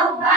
carro